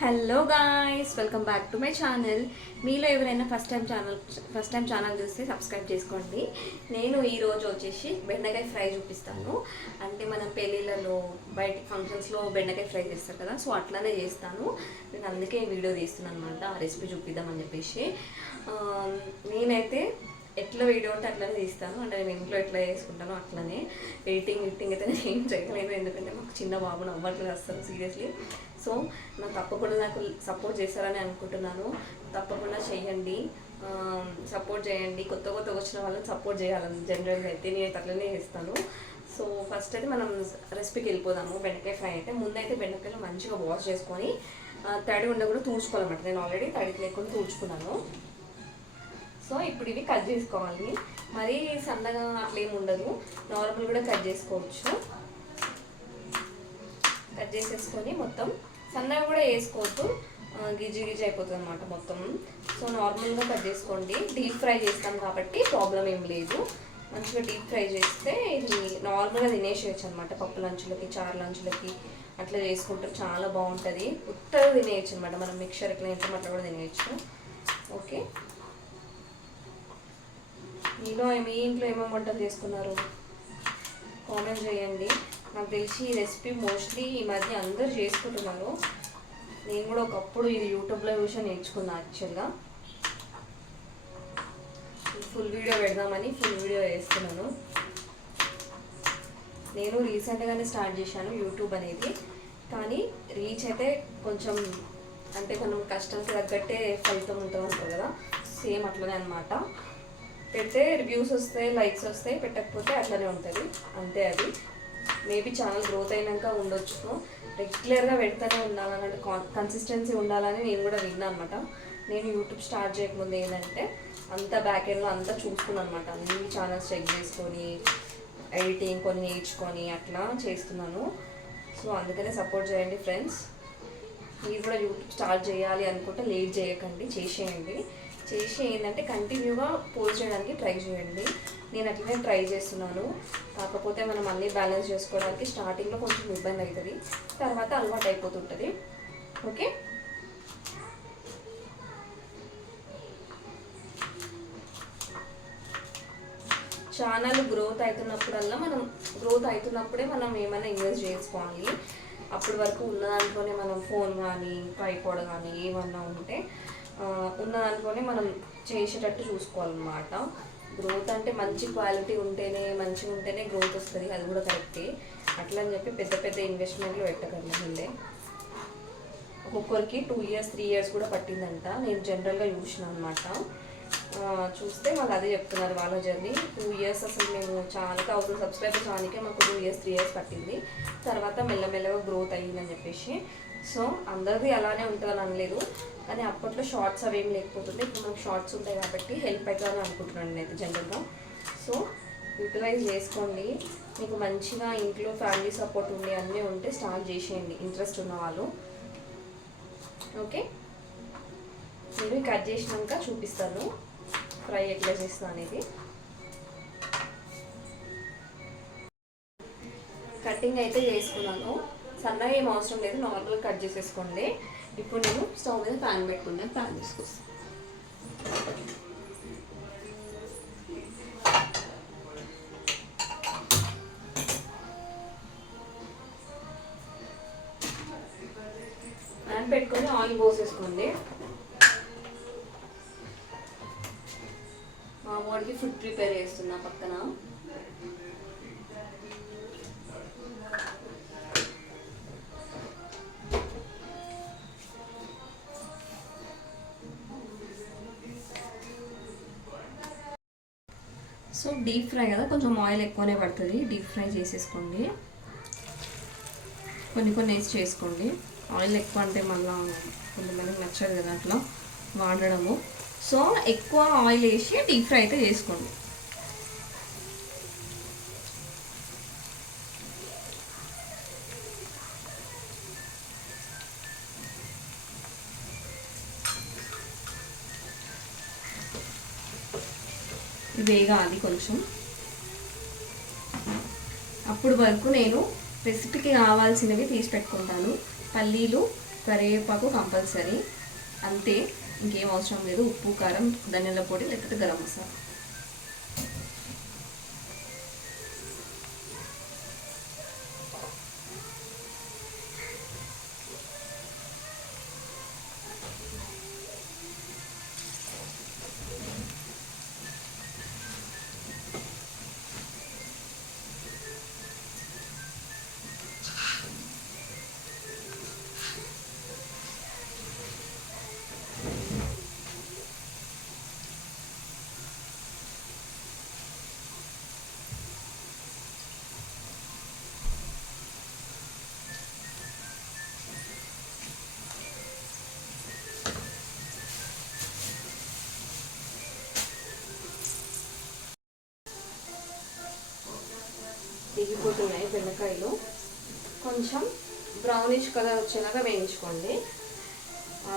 Hello guys, welcome back to my channel. మీలో ఎవరైనా first time channel చూస్తే subscribe చేసుకోండి. నేను ఈరోజు వచ్చేసి బెండకాయ ఫ్రై చూపిస్తాను. అంటే మనం పెళ్ళిళ్ళలో బయట ఫంక్షన్స్లో బెండకాయ ఫ్రై చేస్తారు కదా, సో అట్లానే చేస్తాను. నేను అందుకే వీడియో తీస్తున్నాను అనమాట, ఆ రెసిపీ చూపిద్దామని చెప్పేసి. నేనైతే ఎట్లా వీడియో ఉంటే అట్లనే తీస్తాను. అంటే నేను ఇంట్లో ఎట్లా చేసుకుంటానో అట్లనే. ఎడిటింగ్ అయితే నేను ఏం చేయలేదు, ఎందుకంటే మాకు చిన్న బాబు నవ్వట్లేదు అసలు, సీరియస్లీ. సో తప్పకుండా నాకు సపోర్ట్ చేస్తారని అనుకుంటున్నాను. తప్పకుండా చెయ్యండి, సపోర్ట్ చేయండి. కొత్త వచ్చిన వాళ్ళని సపోర్ట్ చేయాలని జనరల్గా అయితే నేను అట్లనే చేస్తాను. సో ఫస్ట్ అయితే మనం రెసిపీకి వెళ్ళిపోదాము. బెండకాయ ఫ్రై అయితే ముందైతే బెండకాయలు మంచిగా వాష్ చేసుకొని తడి ఉండ కూడా తూడ్చుకోవాలన్నమాట. నేను ఆల్రెడీ తడి లేకుండా తూడ్చుకున్నాను. సో ఇప్పుడు ఇవి కట్ చేసుకోవాలి. మరీ సన్నగా అట్లేం ఉండదు, నార్మల్ కూడా కట్ చేసుకోవచ్చు. కట్ చేసేసుకొని మొత్తం సన్నగా కూడా వేసుకోవద్దు, గిజి అయిపోతుంది అనమాట మొత్తం. సో నార్మల్గా కట్ చేసుకోండి. డీప్ ఫ్రై చేస్తాం కాబట్టి ప్రాబ్లం ఏం లేదు. మంచిగా డీప్ ఫ్రై చేస్తే ఇది నార్మల్గా తినేసేయచ్చు అనమాట. పప్పు లంచులకి, చారు లంచులకి అట్లా చేసుకుంటారు, చాలా బాగుంటుంది. ఉత్తగా తినేయచ్చు అనమాట. మనం మిక్చర్ ఎట్లా తింటాం అట్లా కూడా తినేయచ్చు. ఓకే, మీ ఇంట్లో ఏమేమి వంటలు చేసుకున్నారు కామెంట్ చేయండి. నాకు తెలిసి ఈ రెసిపీ మోస్ట్లీ ఈ మధ్య అందరూ చేసుకుంటున్నారు. నేను కూడా ఒకప్పుడు ఇది యూట్యూబ్లో చూసి నేర్చుకున్నాను. యాక్చువల్గా ఫుల్ వీడియో పెడదామని ఫుల్ వీడియో వేస్తున్నాను. నేను రీసెంట్గానే స్టార్ట్ చేశాను యూట్యూబ్ అనేది, కానీ రీచ్ అయితే కొంచెం, అంటే మనం కష్టానికి తగ్గట్టే ఫలితం ఉంటుంది కదా, సేమ్ అట్లనే అనమాట. పెడితే రివ్యూస్ వస్తాయి, లైక్స్ వస్తాయి, పెట్టకపోతే అట్లనే ఉంటుంది, అంతే. అది మేబీ ఛానల్ గ్రోత్ అయినాక ఉండొచ్చు. రెగ్యులర్గా పెడతానే ఉండాలన్నట్టు కన్సిస్టెన్సీ ఉండాలని నేను కూడా విన్నా అనమాట. నేను యూట్యూబ్ స్టార్ట్ చేయకముందు ఏంటంటే అంతా బ్యాక్ ఎండ్లో అంతా చూసుకున్నాను అనమాట. అన్ని ఛానల్స్ చెక్ చేసుకొని ఎడిటింగ్ కొన్ని నేర్చుకొని అట్లా చేస్తున్నాను. సో అందుకనే సపోర్ట్ చేయండి ఫ్రెండ్స్. మీరు కూడా యూట్యూబ్ స్టార్ట్ చేయాలి అనుకుంటే లేట్ చేయకండి, చేసేయండి. చేసి ఏంటంటే కంటిన్యూగా పోస్ట్ చేయడానికి ట్రై చేయండి. నేను అట్లనే ట్రై చేస్తున్నాను. కాకపోతే మనం అన్నీ బ్యాలెన్స్ చేసుకోవడానికి స్టార్టింగ్లో కొంచెం ఇబ్బంది అవుతుంది, తర్వాత అలవాటు అయిపోతుంటుంది. ఓకే, ఛానల్ గ్రోత్ అవుతున్నప్పుడే మనం ఏమైనా ఇన్వెస్ట్ చేసుకోవాలి. అప్పటి వరకు ఉన్న దాంట్లోనే మనం ఫోన్ కానీ ట్రైపాడ్ కానీ ఏమన్నా ఉంటే ఉన్న దాంట్లోనే మనం చేసేటట్టు చూసుకోవాలన్నమాట. గ్రోత్ అంటే మంచి క్వాలిటీ ఉంటేనే, మంచిగా ఉంటేనే గ్రోత్ వస్తుంది, అది కూడా కరెక్టే. అట్లా అని చెప్పి పెద్ద ఇన్వెస్ట్మెంట్లు పెట్టకండి ముందే. ఒక్కొక్కరికి 2 years 3 years కూడా పట్టిందంట. నేను జనరల్గా చూసిన అనమాట. చూస్తే వాళ్ళు అదే చెప్తున్నారు వాళ్ళ జర్నీ. 2 years అసలు మేము చాలా 1000 సబ్స్క్రైబర్స్ రానికే మాకు 2 years 3 years పట్టింది. తర్వాత మెల్లమెల్లగా గ్రోత్ అయ్యిందని చెప్పేసి. సో అందరిది అలానే ఉంటుందని అనలేదు, కానీ అప్పట్లో షార్ట్స్ అవేం లేకపోతుంటే ఇప్పుడు మనకు షార్ట్స్ ఉంటాయి కాబట్టి హెల్ప్ అవుతుందని అనుకుంటున్నాను నేనైతే జనరల్గా. సో యూటిలైజ్ చేసుకోండి. మీకు మంచిగా ఇంట్లో ఫ్యామిలీ సపోర్ట్ ఉండి అన్నీ ఉంటే స్టార్ట్ చేసేయండి, ఇంట్రెస్ట్ ఉన్న వాళ్ళు. ఓకే, నేను కట్ చేసినాక చూపిస్తాను ఫ్రై ఎట్లా చేస్తాను అనేది. కటింగ్ అయితే చేసుకున్నాను. సన్నగా ఏం అవసరం లేదు, నార్మల్గా కట్ చేసేసుకోండి. ఇప్పుడు నేను స్టవ్ మీద ప్యాన్ పెట్టుకున్నాను, ప్యాన్ తీసుకొస్తాను. ప్యాన్ పెట్టుకొని ఆయిల్ పోసేసుకోండి. మా వాడికి ఫుడ్ ప్రిపేర్ చేస్తున్నా పక్కన. సో డీప్ ఫ్రై కదా, కొంచెం ఆయిల్ ఎక్కువనే పడుతుంది. డీప్ ఫ్రై చేసేసుకోండి, కొన్ని వేసి చేసుకోండి. ఆయిల్ ఎక్కువ అంటే మళ్ళీ కొంతమందికి నచ్చదు కదా అట్లా వాడడము. సో ఎక్కువ ఆయిల్ వేసి డీప్ ఫ్రై అయితే చేసుకోండి. వేగాలి కొంచెం. అప్పుడు వరకు నేను రెసిపీకి కావాల్సినవి తీసి పెట్టుకుంటాను. పల్లీలు, కరివేపాకు కంపల్సరీ, అంతే, ఇంకేం అవసరం లేదు. ఉప్పు, కారం, ధనియాల పొడి లేకపోతే గరం మసాలా. దిగిపోతున్నాయి బెండకాయలు. కొంచెం బ్రౌనిష్ కలర్ వచ్చేలాగా వేయించుకోండి.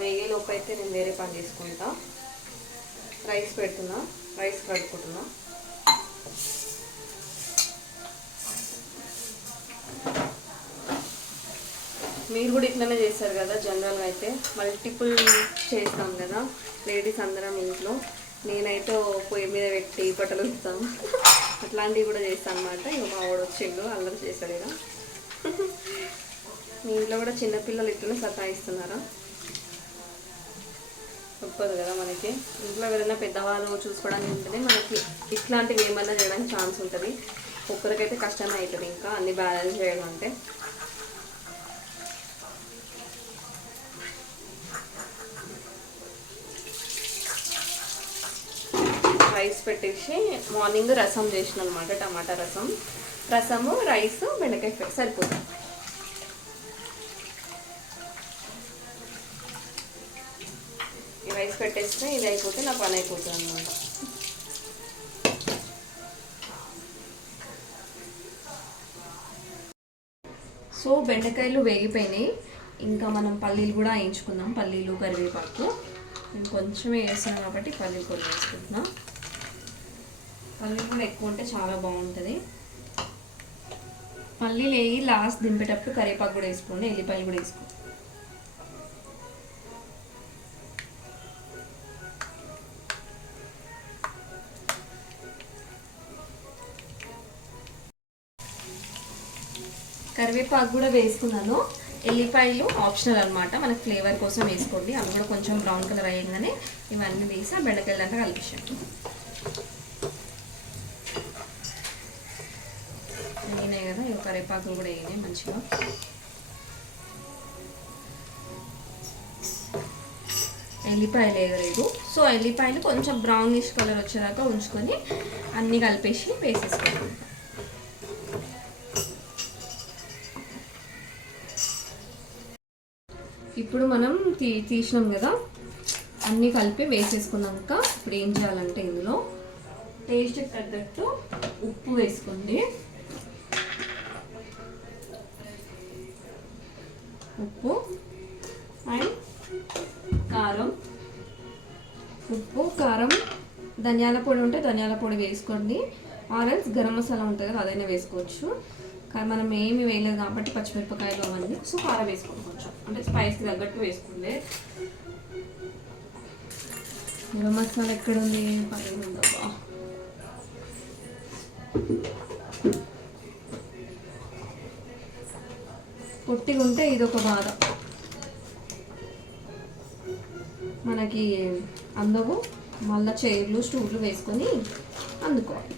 వేగేలోపు అయితే నేను వేరే పని చేసుకుంటా. రైస్ పెడుతున్నా, రైస్ కడుక్కుంటున్నా. మీరు కూడా ఇట్లనే చేస్తారు కదా జనరల్గా అయితే, మల్టిపుల్ చేస్తాం కదా లేడీస్ అందరం ఇంట్లో. నేనైతే పొయ్యి మీద పెట్టి బట్టలు ఉతుకుతాను, అట్లాంటివి కూడా చేస్తాను అనమాట. ఇక మా వాడు వచ్చిండు, అల్లరి చేశాడు. ఇక మీ ఇంట్లో కూడా చిన్నపిల్లలు ఇట్లనే సతాయిస్తున్నారా? తప్పదు కదా మనకి. ఇంట్లో ఎవరైనా పెద్దవాళ్ళు చూసుకోవడానికి ఉంటేనే మనకి ఇట్లాంటివి ఏమన్నా చేయడానికి ఛాన్స్ ఉంటుంది. ఒక్కరికైతే కష్టమే అవుతుంది ఇంకా అన్ని బ్యాలెన్స్ చేయడం అంటే. రైస్ పెట్టేసి మార్నింగ్ రసం చేసిన అనమాట, టమాటా రసం. రసము, రైస్, బెండకాయ ఫ్రై సరిపోతుంది. ఈ రైస్ పెట్టేస్తే ఇది అయిపోతే నా పని అయిపోతుంది అనమాట. సో బెండకాయలు వేగిపోయినాయి. ఇంకా మనం పల్లీలు కూడా వేయించుకుందాం. పల్లీలు, కరివేపాకు నేను కొంచెమే వేసాను కాబట్టి పల్లీలు కూడా వేసుకుంటున్నా. పల్లీలు కూడా ఎక్కువ ఉంటే చాలా బాగుంటుంది. పల్లీలు వేయి లాస్ట్ దింపేటప్పుడు కరివేపాకు కూడా వేసుకోండి, ఎల్లిపాయలు కూడా వేసుకోండి. కరివేపాకు కూడా వేసుకున్నాను. ఎల్లిపాయలు ఆప్షనల్ అనమాట, మనకి ఫ్లేవర్ కోసం వేసుకోండి. అవి కూడా కొంచెం బ్రౌన్ కలర్ అయ్యిందని ఇవన్నీ వేసి బెండకాయలు దాంట్లో కలిపేసాను. వేగినాయి కదా, ఇవి కరివేపాకులు కూడా వేగినాయి మంచిగా. ఎల్లిపాయలు వేయలేదు. సో ఎల్లిపాయలు కొంచెం బ్రౌనిష్ కలర్ వచ్చేదాకా ఉంచుకొని అన్నీ కలిపేసి వేసేసుకోండి. ఇప్పుడు మనం తీసినాం కదా, అన్నీ కలిపి వేసేసుకున్నాక ఇప్పుడు ఏం చేయాలంటే ఇందులో టేస్ట్కి తగ్గట్టు ఉప్పు వేసుకోండి. ఉప్పు అండ్ కారం. ఉప్పు, కారం, ధనియాల పొడి ఉంటే ధనియాల పొడి వేసుకోండి. ఆరెల్స్ గరం మసాలా ఉంటుంది కదా, అదైనా వేసుకోవచ్చు. కానీ మనం ఏమి వేయలేదు కాబట్టి పచ్చిమిరపకాయలు అవన్నీ, సో కారం వేసుకోండి కొంచెం, అంటే స్పైస్కి తగ్గట్టు వేసుకోండి. గరం మసాలా ఎక్కడుంది? పైన ఉందబ్బా. పొట్టిగా ఉంటే ఇదొక బాధ, మనకి అందవు. మళ్ళీ చైర్లు, స్టూళ్ళు వేసుకొని అందుకోవాలి,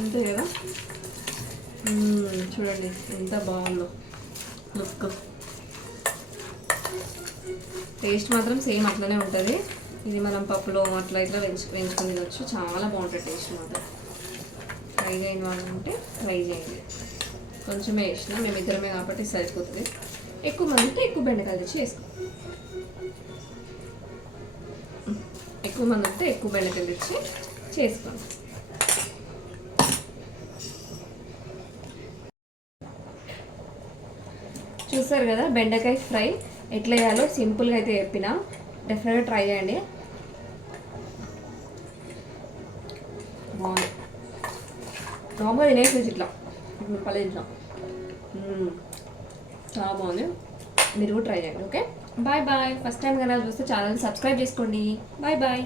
అంతే కదా. చూడండి ఎంత బాగుందో లుక్. టేస్ట్ మాత్రం సేమ్ అట్లనే ఉంటుంది. ఇది మనం పప్పులో అట్లా ఇట్లా వేయించుకొని తినొచ్చు, చాలా బాగుంటుంది టేస్ట్ మాత్రం. ట్రై చేయని వాళ్ళు ఉంటే ట్రై చేయండి. కొంచెమే వేసిన, మేమిద్దరమే కాబట్టి సరిపోతుంది. ఎక్కువ మంది ఉంటే ఎక్కువ బెండకాయలు తెచ్చి వేసుకో. ఎక్కువ మంది ఉంటే ఎక్కువ బెండకాయలు తెచ్చి చేసుకోండి. చూసారు కదా బెండకాయ ఫ్రై ఎట్లా చేయాలో సింపుల్గా అయితే చెప్పిన. డెఫినెట్గా ట్రై చేయండి, బాగుంది. నార్మల్ తినేసి ఇట్లా పల్లె ఇట్లా చాలా బాగుంది. మీరు కూడా ట్రై చేయండి. Okay, bye bye. First time కనుక చూస్తే ఛానల్ సబ్స్క్రైబ్ చేసుకోండి. Bye bye.